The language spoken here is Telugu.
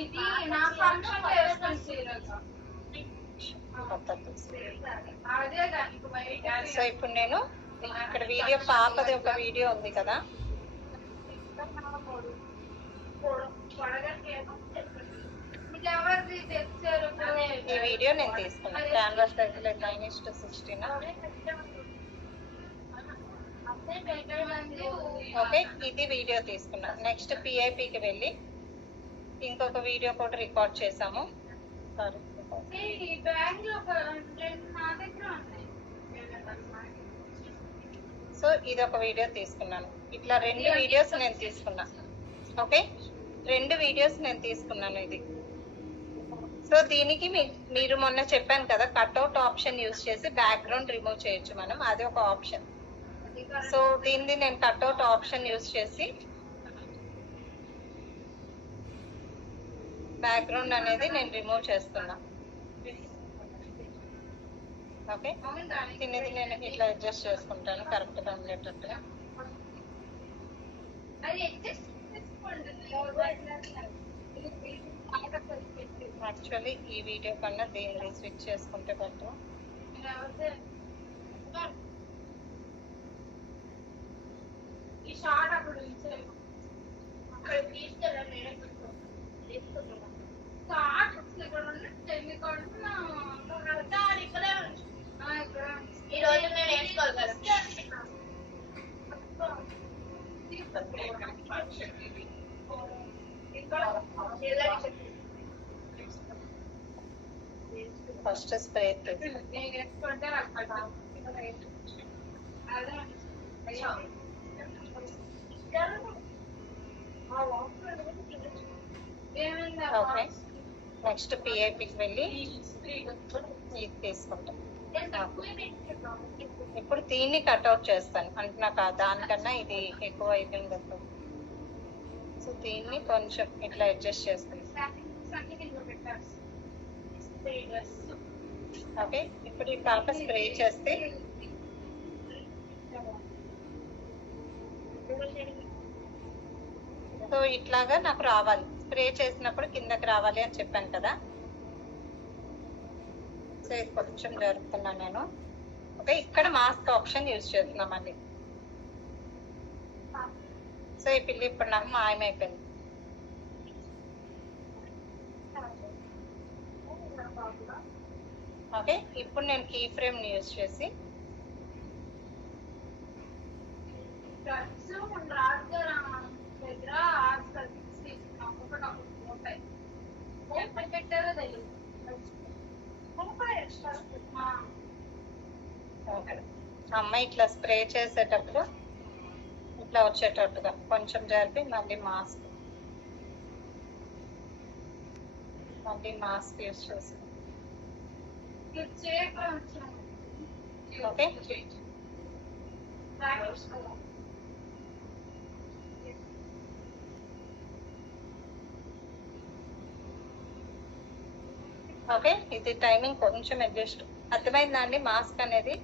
ఇది నా ఫంక్షన్ సో ఇప్పుడు నేను ఇక్కడ వీడియో పాపది ఒక వీడియో ఉంది కదా, ఈ వీడియో నేను తీసుకున్నాను. క్యాన్వాస్ దగ్గర 9:16. ఓకే, ఇది వీడియో తీసుకున్నాను. నెక్స్ట్ పిఐపికి వెళ్ళి ఇంకొక వీడియో కూడా రికార్డ్ చేసాము. సో ఇది ఒక వీడియో తీసుకున్నాను. ఇట్లా 2 వీడియోస్ నేను తీసుకున్నా. ఓకే, 2 వీడియోస్ నేను తీసుకున్నాను ఇది. సో దీనికి మీరు మొన్న చెప్పాను కదా, కట్అవుట్ ఆప్షన్ యూజ్ చేసి బ్యాక్గ్రౌండ్ రిమూవ్ చేయొచ్చు మనం, అది ఒక ఆప్షన్. సో దీన్ని నేను కట్అవుట్ ఆప్షన్ యూజ్ చేసి బ్యాక్గ్రౌండ్ అనేది నేను రిమూవ్ చేస్తున్నా. ఓకే, దీనిది నేను ఇట్లా అడ్జస్ట్ చేసుకుంటాను కరెక్ట్గా ఉండేటట్టుగా. యాక్చువల్లీ ఈ వీడియో కన్నా దీన్ని స్విచ్ చేసుకుంటే better. First spray okay, next పిఐపికి వెళ్ళి ఇది తీసుకుంటాం. ఇప్పుడు దీన్ని కట్అవుట్ చేస్తాను అంటే నాకు దానికన్నా ఇది ఎక్కువ అయిపోయింది. సో దీన్ని కొంచెం ఇట్లా అడ్జస్ట్ చేసుకుంటాం. ఓకే, ఇప్పుడు ఈ పాప స్ప్రే చేస్తే సో ఇట్లాగా నాకు రావాలి, స్ప్రే చేసినప్పుడు కిందకి రావాలి అని చెప్పాను కదా. సో ఇది కొంచెం జరుపుతున్నాను నేను. ఓకే, ఇక్కడ మాస్క్ ఆప్షన్ యూజ్ చేస్తున్నాం అండి. సో ఈ పిల్లి ఇప్పుడు నాకు మాయమైపోయింది. ఓకే, ఇప్పుడు నేను కీ ఫ్రేమ్ యూజ్ చేసి అమ్మాయి ఇట్లా స్ప్రే చేసేటప్పుడు ఇట్లా వచ్చేటట్టుగా కొంచెం జరిపి మళ్ళీ మాస్క్ యూజ్ చేసి ఓకే. ఓకే, ఇది టైమింగ్ కొంచెం అడ్జస్ట్ అర్థమైందా అండి. మాస్క్ అనేది